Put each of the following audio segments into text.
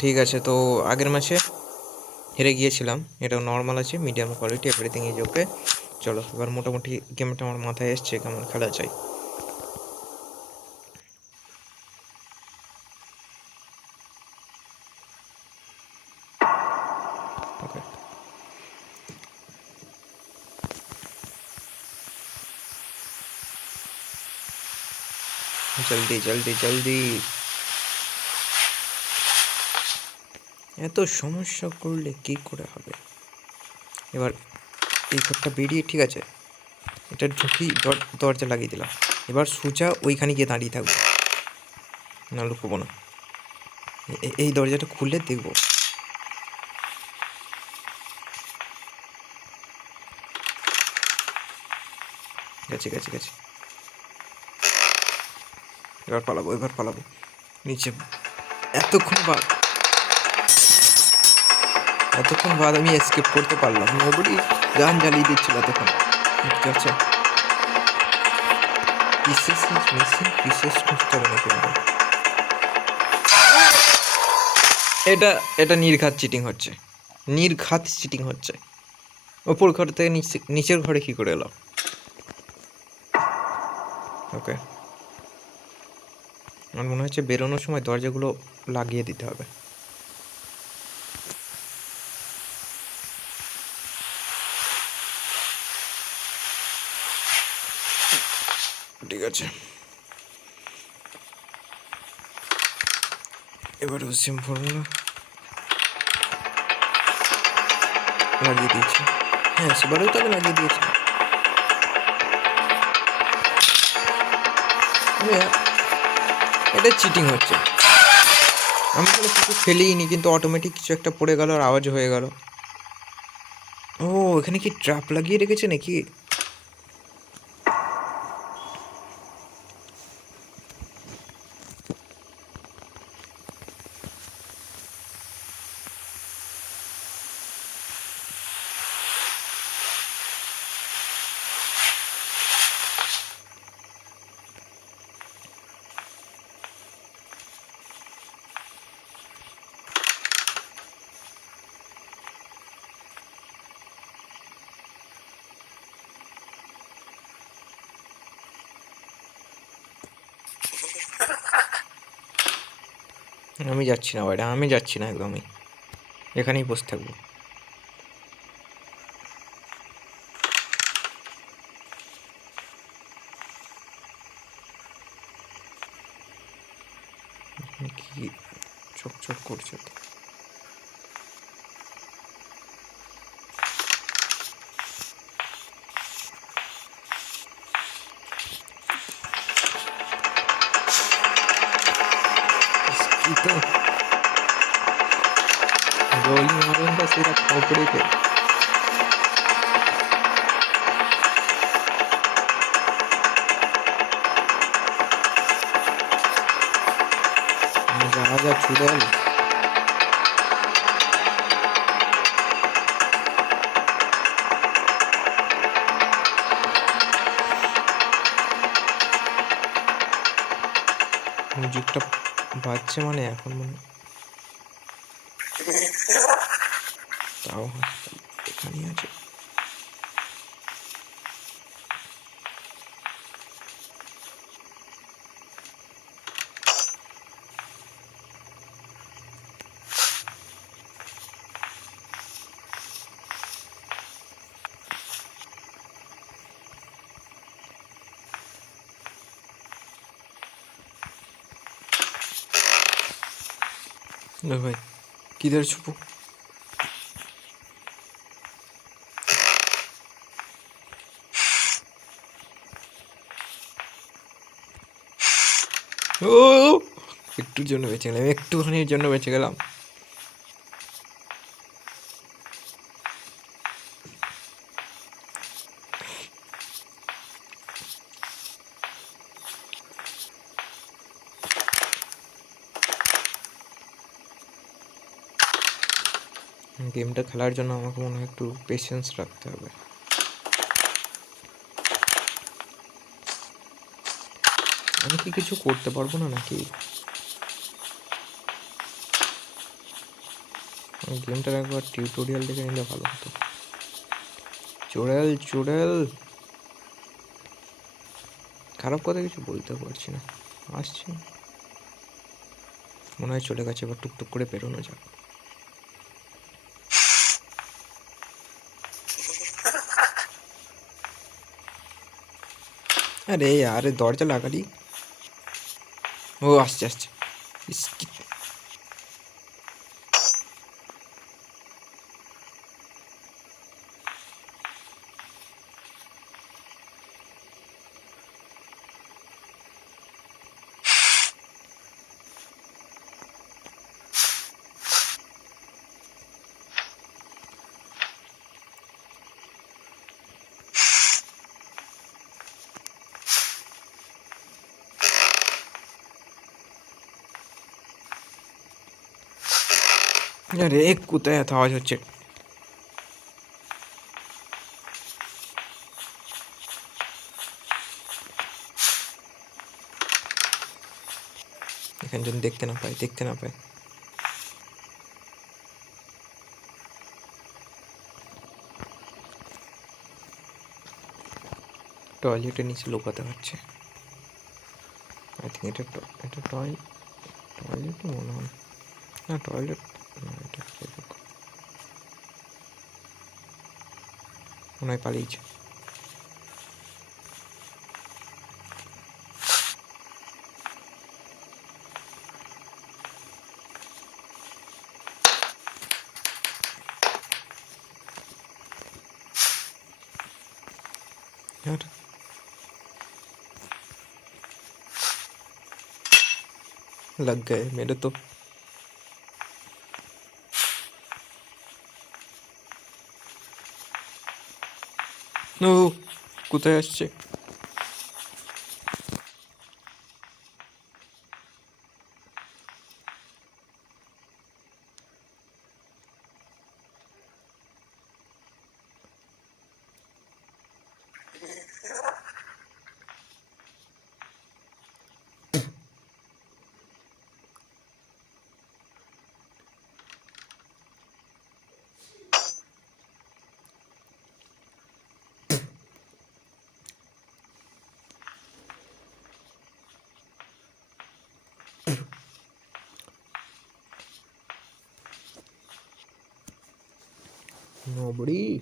ঠিক আছে, তো আগের ম্যাচে হেরে গিয়েছিলাম। এটা নর্মাল আছে medium quality everything is okay চলো, এবার মোটামুটি গেমটা আমার মাথায় এসছে, কেমন খেলা চাই জলদি জলদি জলদি। এত সমস্যা করলে কি করে হবে? এবার এই ঘরটা বেরিয়ে, ঠিক আছে? এটা ঢুকি, দর- দরজা লাগিয়ে দিলাম। এবার সুজা ওইখানে গিয়ে দাঁড়িয়ে থাকব। না লুকবো না। এই দরজাটা খুললে দেখব। গেছে গেছে গেছে। এবার পালাবো এবার পালাবো। নিচে এতক্ষণ বাদ এতক্ষণ বাদ আমি এসকেপ করতে পারলাম নোবডি গান জ্বালিয়ে দিচ্ছিল এতক্ষণ। ঠিক আছে? ইজ মিসিং পিসেস খুঁজতে হবে? এটা এটা নির্ঘাত চিটিং হচ্ছে। নির্ঘাত চিটিং হচ্ছে। ওপর ঘর থেকে নিচে, নিচের ঘরে কি করে এলো ওকে। আমার মনে হচ্ছে বেরোনোর সময় দরজাগুলো লাগিয়ে দিতে হবে। আছে এবার সেম ফর্মুলা লাগিয়ে দিয়েছি হ্যাঁ সেবারেও তো আমি লাগিয়ে দিয়েছি এটা চিটিং হচ্ছে. আমি কোনো কিছু ফেলিনি কিন্তু অটোমেটিক কিছু একটা পড়ে গেল আর আওয়াজ হয়ে গেল। ও, এখানে কি ট্র্যাপ লাগিয়ে রেখেছে নাকি? আমি যাচ্ছি না বাইরে আমি যাচ্ছি না একদমই। এখানেই বসে থাকব। চোখ কি চকচক করছে তো પકડી કે મજા મજા মিউজিকটা বাজছে মানে এখন মানে তাও এখানে আছে ভাই কিদের ছুপো ও, একটুর জন্য বেঁচে গেলাম, একটুখানির জন্য বেঁচে গেলাম। গেমটা খেলার জন্য আমাকে মনে হয় একটু পেশেন্স রাখতে হবে। আমি কি কিছু করতে পারব না নাকি? গেমটার একবার টিউটোরিয়াল দেখে নিলে ভালো হতো। চোড়াল চোড়াল খারাপ কথা কিছু বলতে পারছি না। আসছি। মনে হয় চলে গেছে, এবার টুকটুক করে বেরোনো যাক। আরে আরে, দরজা লাগালি? ও আরে কোথায় এত আওয়াজ হচ্ছে এখানে যদি দেখতে না পাই দেখতে না পাই টয়লেটের নিচে লুকাতে হচ্ছে আই থিঙ্ক এটা এটা টয়লেট টয়লেটই মনে হয় না টয়লেট Uno de palillo. लग गए मेरे तो ও কোথায় আসছে? নবড়ি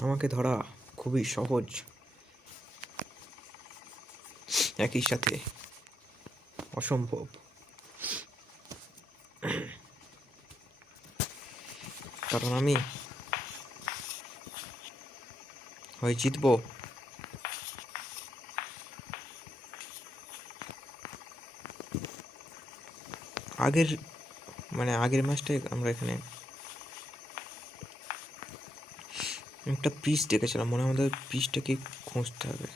আমাকে ধরা খুবই সহজ। একই সাথে অসম্ভব। কারণ আমি হয় জিতবো। আগের মানে আগের ম্যাচটাই আমরা এখানে একটা পিস দেখেছিলাম মনে আমাদের পিসটাকে খুঁজতে হবে।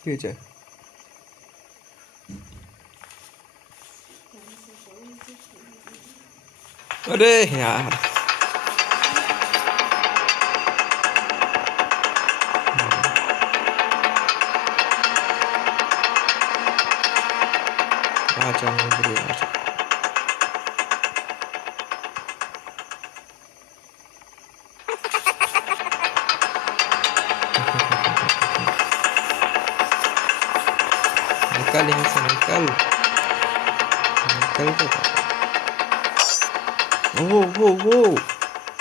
কি হয়েছে अरे यार राजा नंबरी राजा Michael en ese Michael. Michael কোথায় ও ও ও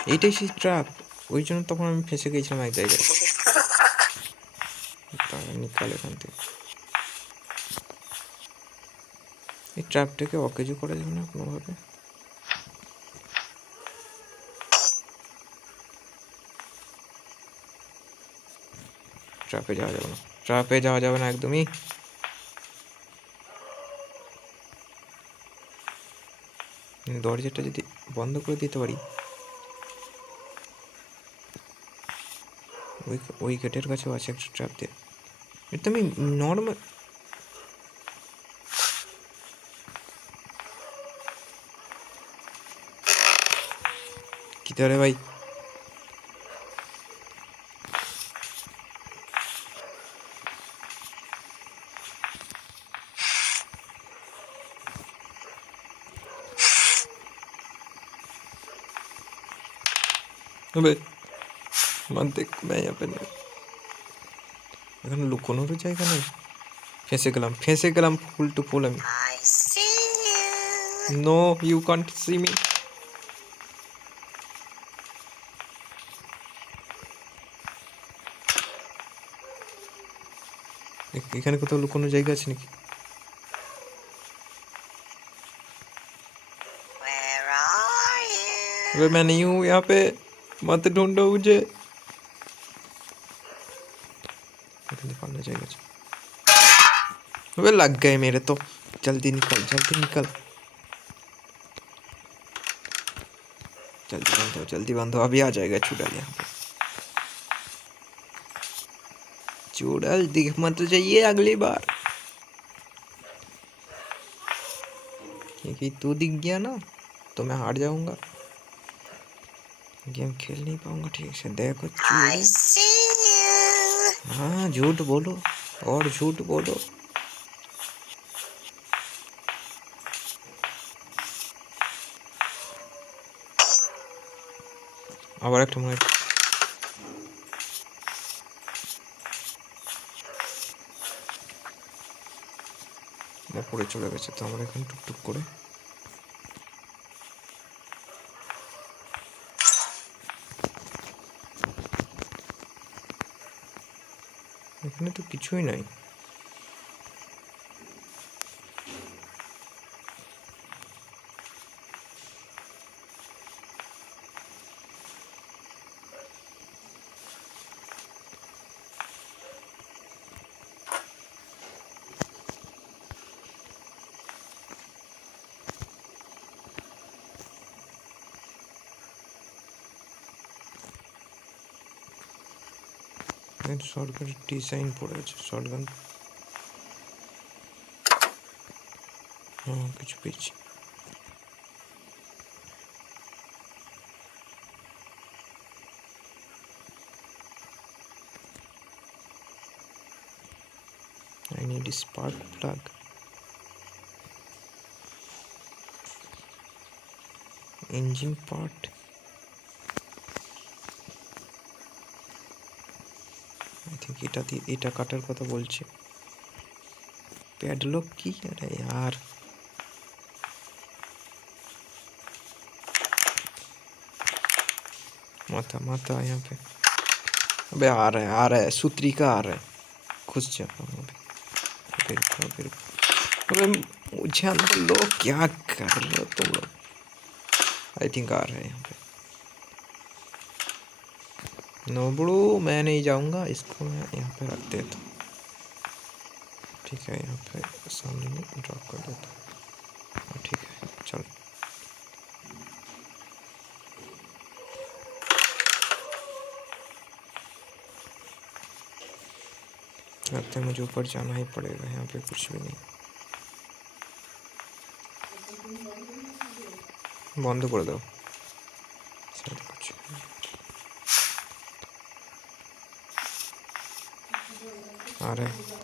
এইটাই সেই ট্রাপ ওই জন্য তখন আমি ফেঁসে গেছিলাম এক জায়গায় নিকাল এখান থেকে এই ট্র্যাপটাকে অকেজো করা যাবে না কোনোভাবে ট্রাপে যাওয়া যাবে না ট্রাপে যাওয়া যাবে না একদমই দরজাটা যদি বন্ধ করে দিতে পারি, ওই ওই গেটের কাছেও আছে একটা ট্র্যাপ দিয়ে। এটা আমি নর্মাল কী রে ভাই? अबे मत देख मैं यहाँ पे नहीं এখানে লুকোনোরও জায়গা নেই ফেঁসে গেলাম ফেঁসে গেলাম ফুল টু ফুল আমি I see you. No you can't see me এখানে কোথাও লুকোনো জায়গা আছে নাকি Where are you? अबे मैं नहीं हूँ यहाँ पे मत ढूंढो मुझे। चाहिए वे लग गए मेरे तो। जल्दी निकल जल्दी निकल। जल्दी बंद हो, जल्दी बंद हो। अभी आ जाएगा चुड़ैल यहाँ पे। चुड़ैल दिख मत जाइए अगली बार। क्योंकि तू दिख गया ना तो मैं हार जाऊँगा। गेम खेल नहीं पाऊंगा ठीक से देखो I चूड़े see you. हाँ झूठ बोलो और झूठ बोलो আবার একটা মনে হয় ওপরে চলে গেছে তো আমরা এখন টুকটুক করে এখানে তো কিছুই নাই। সরকারি ডিজাইন পড়ে আছে শর্টগান হ্যাঁ কিছু পেয়েছি I need a spark plug. Engine part. এটা দিয়ে এটা কাটার কথা বলছে প্যাডলক কি আরে यार माथा माथा यहाँ पे अबे आ रहा है आ रहा है सूत्री का आ रहा है घुस जा वहाँ पे फिर फिर अबे मुझे अंदर लोग क्या कर रहे हो तुम लोग आई थिंक आ रहे हैं यहाँ पे नोबड़ू मैं नहीं जाऊँगा, इसको मैं यहाँ पे रख देता हूँ। ठीक है, यहाँ पे सामने में ड्रॉप कर देता हूँ, हाँ, ठीक है, चलो। लगता है मुझे ऊपर जाना ही पड़ेगा, यहाँ पे कुछ भी नहीं। बंद कर दो। あれ。